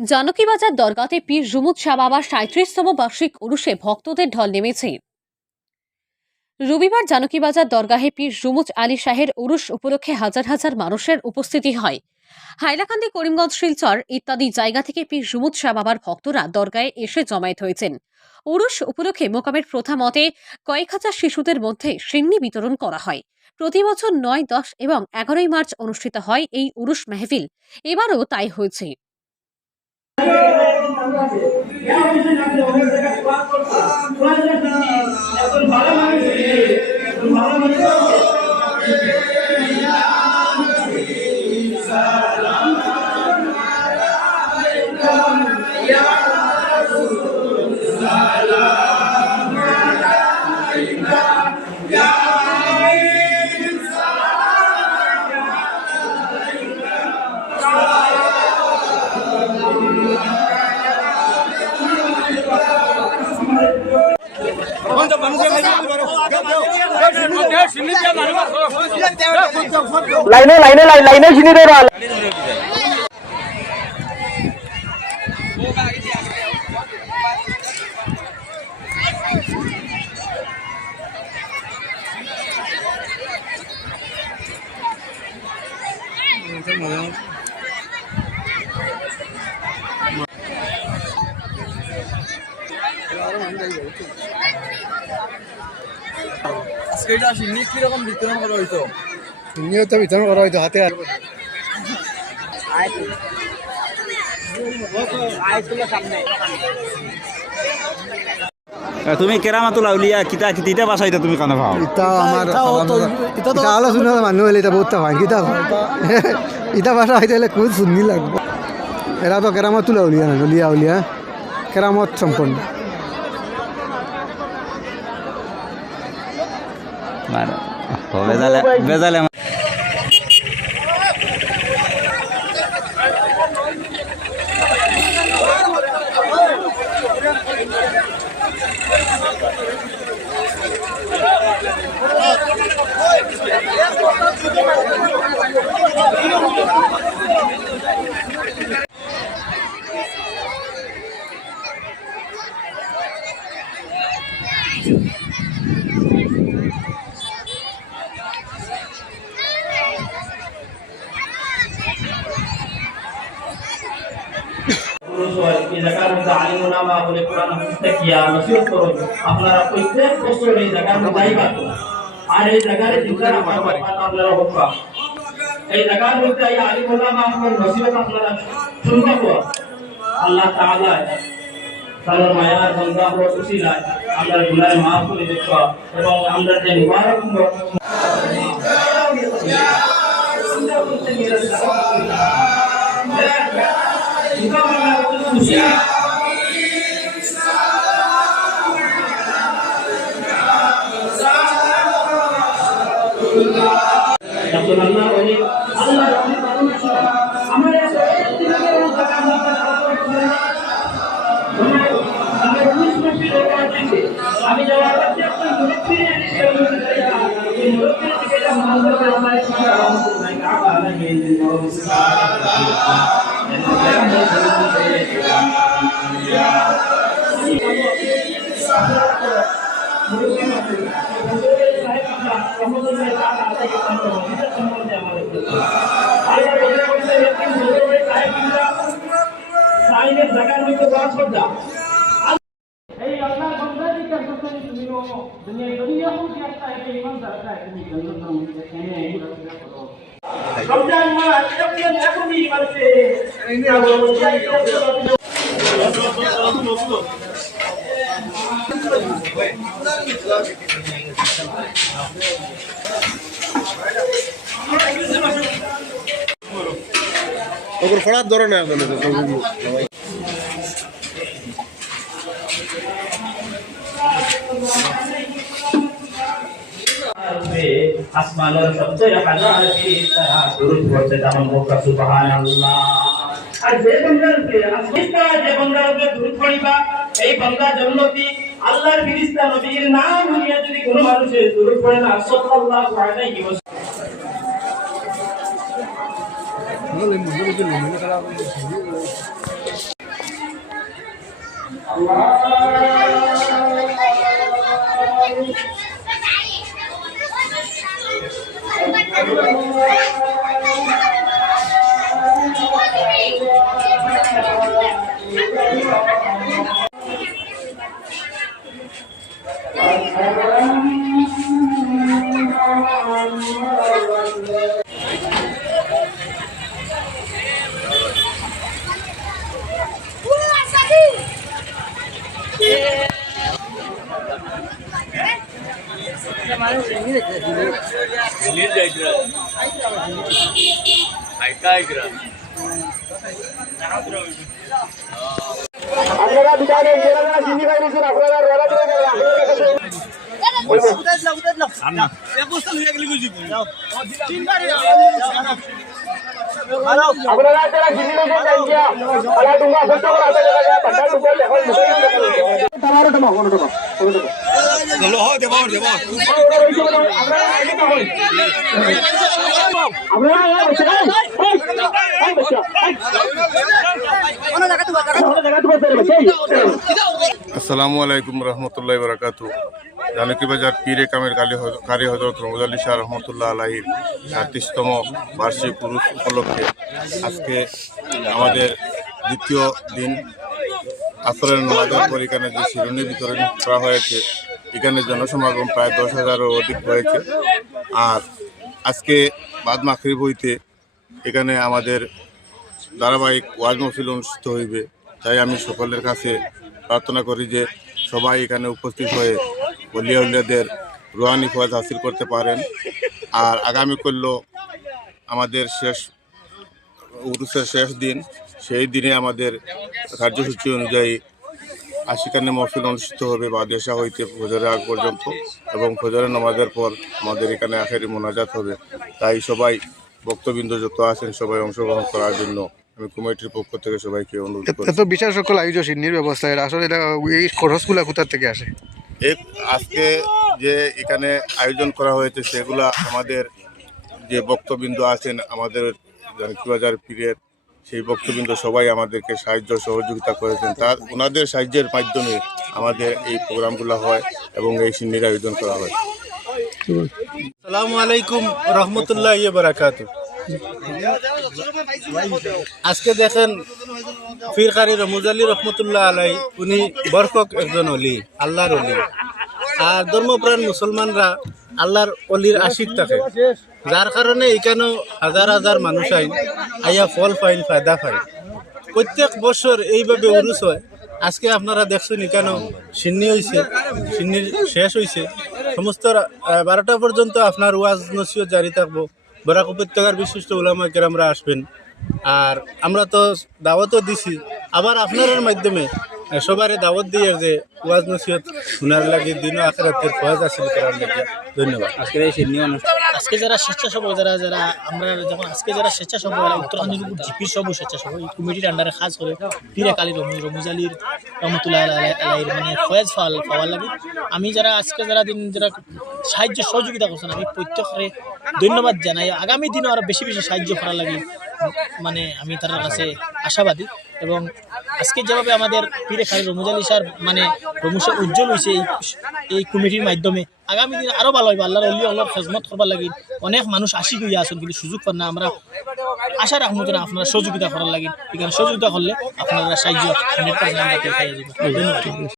জানকীবাজার দরগাতে পীর জুমুদ শাহ বাবার ৩৭তম বার্ষিক উরুসে ভক্তদের ঢল নেমেছে। রবিবার জানকীবাজার দরগাহে পীর জুমুদ আলী শাহের উরুস উপলক্ষে হাজার হাজার মানুষের উপস্থিতি হয়। হাইলাকান্দি, করিমগঞ্জ, শিলচর ইত্যাদি জায়গা থেকে পীর জুমুদ শাহ বাবার ভক্তরা দরগায় এসে জমায়েত হয়েছেন। উরুস উপলক্ষে মোকামের প্রথা মতে কয়েক হাজার শিশুদের মধ্যে সিন্নি বিতরণ করা হয়। প্রতি বছর ৯, ১০ এবং ১১ই মার্চ অনুষ্ঠিত হয় এই উরুস মেহফিল। এবারও তাই হয়েছে। লাইনে লাইনে লাইনে চিনি দেবা আজকে এটা সিন্নি কিরকম বিতরণ করা হইতো? সিন্নিও তো বিতরণ করা হয়তো হাতে তুমি কেরামাতুল আউলিয়া কিতা কিতা বাসাইতা তুমি কানে ভাও ইতা আমার ইতা আলোচনা মানুহ হলে এটা বহুত ভাই কিতা ইতা ভাষা হইতে হলে খুব সুন্নি লাগবে। এরা তো কেরামতুল আউলিয়া না, লিয়া উলিয়া কেরামত সম্পন্ন। বেজালে বেজালে আপনারা প্রত্যেক বছর এই জায়গার মধ্যে আর এই জায়গার আপনারা হবা এই জায়গার মধ্যে আলিম ওলামা আপনার নসিহত আপনারা শুনবো। আল্লাহ তাআলা তার মায়ার বান্দা হওয়ার উসিলায় আমরা গুনাহ মাফ করে দেওয়া এবং আমরা যে মুবারক আমি যাওয়ার পথে একটা মুরব্বী জায়গার মধ্যে বাস করতা এই আল্লাহ বন্দাজি का सबसे दुनिया दुनिया को क्या है कि ईमान रखता है कि जन्नत में कहने है रमजान माह अपने देखो भी करते ওর ফড়ার ধরে না আসমানের সবচেয়ে হাজার ফেরেশতা দরুদ পড়তে তখন বলতা সুবহানাল্লাহ। আর যে বান্দাকে আসমানটা যে বান্দাকে দরুদ পড়িবা এই বান্দা জান্নাতি। আল্লাহর ফেরেশতা নবীর নাম নিয়ে যদি কোনো মানুষের দরুদ পড়ে না সাল্লাল্লাহু আলাইহি ওয়াসাল্লাম আপনারা বিধানে জেলা চিনি ভাই নিছেন আপনারা রওনা করে আপনারা যারা চিনি নিছেন যাইয়া আলা ডুঙ্গা সত্য করে আছে জায়গা পাটা ডুঙ্গা এখন তামারে তো মাগো তো হলো হয় দেব আসসালামু আলাইকুম রহমতুল্লাহ বরকাতু। জানকী বাজার পীরে কামের কারি হজরত রমজ আলী শাহ রহমতুল্লাহ আলাহির ৩৭তম বার্ষিক উরুস উপলক্ষে আজকে আমাদের দ্বিতীয় দিন আসরের নামাজের পর এখানে যে শিরোনি বিতরণ করা হয়েছে, এখানে জনসমাগম প্রায় 10,000-এরও অধিক হয়েছে। আর আজকে বাদ মাগরিব হইতে এখানে আমাদের ধারাবাহিক ওয়াজ মাহফিল অনুষ্ঠিত হইবে। তাই আমি সকলের কাছে প্রার্থনা করি যে সবাই এখানে উপস্থিত হয়ে ওলিয়া উলিয়াদের রুহানি ফয়েজ হাসিল করতে পারেন। আর আগামী করল আমাদের উরুসের শেষ দিন, সেই দিনে আমাদের কার্যসূচি অনুযায়ী আশিকানে মহফিল অনুষ্ঠিত হবে বাদেশা হইতে ফজরের আগ পর্যন্ত, এবং ফজরের নামাজের পর আমাদের এখানে আখেরি মোনাজাত হবে। তাই সবাই ভক্তবৃন্দ যত আছেন সবাই অংশগ্রহণ করার জন্য আমি কমিটির পক্ষ থেকে সবাইকে অনুরোধ করি। এত বিশাল সকল আয়োজন সিন্নির ব্যবস্থা, আসলে এই খরচগুলা কোথার থেকে আসে? আজকে যে এখানে আয়োজন করা হয়েছে সেগুলা আমাদের যে ভক্তবৃন্দ আছেন আমাদের জানকী বাজার পীরের, সেই ভক্তবৃন্দ সবাই আমাদেরকে সাহায্য সহযোগিতা করেছেন। ওনাদের সাহায্যের মাধ্যমে আমাদের এই প্রোগ্রামগুলো হয় এবং এই সিন্নির আয়োজন করা হয়। আসসালামু আলাইকুম রহমতুল্লাহ বারাকাতু। আজকে দেখেন পীর কারি রমজ আলী রহমতুল্লাহ আলাই, উনি বরকক একজন অলি, আল্লাহর অলি। আর ধর্মপ্রাণ মুসলমানরা আল্লাহর অলির আশিক থাকে, যার কারণে এখানেও হাজার হাজার মানুষ আইয়া ফল পাইন, ফায়দা পায়। প্রত্যেক বছর এইভাবে উরুস হয়। আজকে আপনারা দেখছেন এখানেও সিন্নি হয়েছে, সিন্নির শেষ হয়েছে। সমস্ত 12টা পর্যন্ত আপনার ওয়াজ নসিহত জারি থাকবো। বরাক উপত্যকার বিশিষ্ট উলামা কেরামরা আসবেন। আর আমরা তো দাওয়াতও দিছি, আবার আপনার মাধ্যমে সবারে দাওয়াত দিয়ে যে ওয়াজ নসিহত শোনার লাগে দিন আখিরাতের ফয়েজ হাসিল করার লাগে। ধন্যবাদ। আজকের এই সিন্নি আজকে যারা স্বেচ্ছাসেবক যারা আমরা যেমন আজকে যারা স্বেচ্ছাসেবক উত্তরাখণ্ড জিপির সব স্বেচ্ছাসেবক এই কমিটির আন্ডারে কাজ করে পীরে কালী রমজ আলীর রহমতুল্লাহ আলাইহির মানে ফয়েজ পাওয়ার লাগে। আমি যারা আজকে যারা দিন যারা সাহায্য সহযোগিতা করছেন আমি প্রত্যেকরে ধন্যবাদ জানাই। আগামী দিনে আরও বেশি বেশি সাহায্য করার লাগে মানে আমি তার কাছে আশাবাদী। এবং আজকে যেভাবে আমাদের পীরে কালী রমজ আলী শাহ মানে রমুষা উজ্জ্বল হয়েছে এই কমিটির মাধ্যমে, আগামী দিনে আরও ভালো হইব। আল্লাহর অলি আল্লাহর খেজমত করবার লাগে অনেক মানুষ আশি হইয়া আসেন, কিন্তু সুযোগ পান না। আমরা আশা রাখবো না আপনারা সহযোগিতা করার লাগে, এখানে সহযোগিতা করলে আপনারা সাহায্য 100% আমরা পেয়ে যাবেন। ধন্যবাদ।